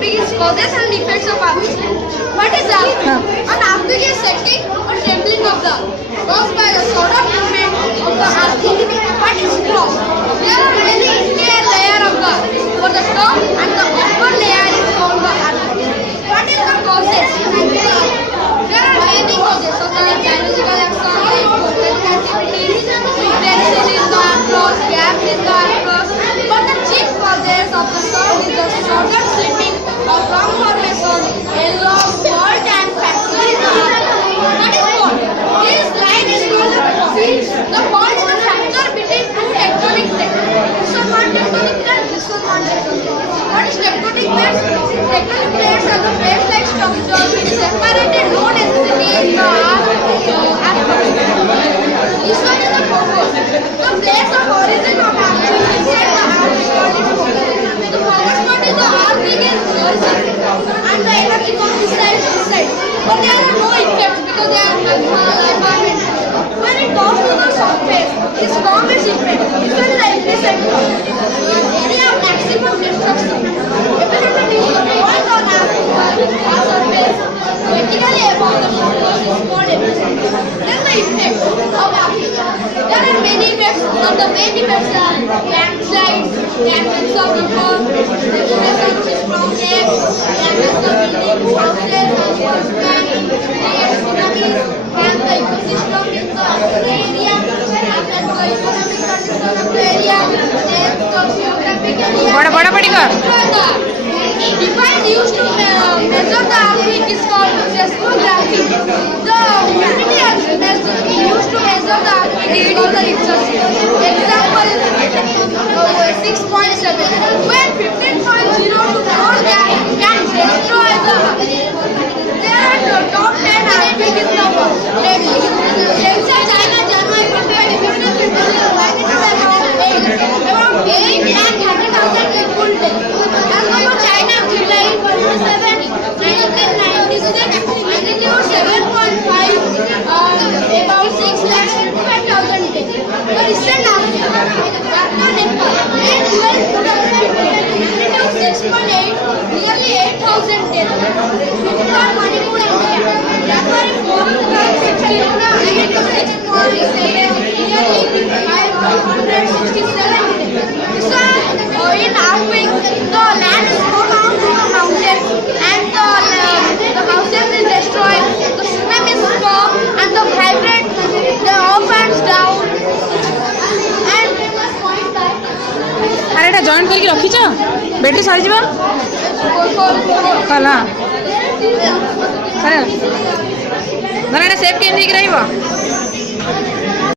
begins causes and effects of earthquake. What is earthquake? An earthquake is setting or trembling of the caused by the sudden movement of the earth. What is storm? There are many interior layer of the for the storm and the upper layer is called the earth. What is the causes? There are many causes such as biological actions, volcanic activities, infection in the crust, gap in the crust. But the chief causes of the storm is the sudden slipping of rock formation, along fault and fracture in the earth. What is fault? This line is called the fault. The fault is the fracture between two tectonic plates. Disadvantage tectonic and disadvantage tectonic. What is tectonic plates? Tectonic plates are the plate-like structures which separated low density in the earth. This one is the focus. The place of origin of action inside the earth is called its focus. The focus point is the earth begins origin and the energy comes inside. But there are no effects because they are environmental. When it goes to the surface, this form is effect. This one is the epicenter. Area of maximum destruction. Epicenter is the point on our surface. Vertically above the surface is called epicenter. Then the effects of earthquake. There are many effects, but the main effects are landslides, damage of river, destruction which is from lakes, damage of buildings, houses, and tsunamis, and the ecosystem in the area, and the economic condition of the area, then the geographic area. The device used to measure the earthquake is called seismography. The unity used to measure the earthquake is called the Richter scale. Example 6.7. When 15.0 to 4 can destroy the earth. There are top 10 earthquakes in the world. Texas, China, Germany, India, around 8 and 30,000 people dead. And China, July 27, 1996, magnitude 7.5, about 6,55,000 dead. The recent Nepal, and 12, magnitude 6.8, nearly 8,000 dead. Before Manipur, India, January 4, 2016, magnitude 6.8, nearly 567 dead. So, in earthquake, the land is thrown out to the mountains and the houses is destroyed, the tsunamis come and the vibrate, the up and down. And अरे एटा join करके रखी छ battery सरी जीवा कला अरे ना एटा safe केम देख रही बा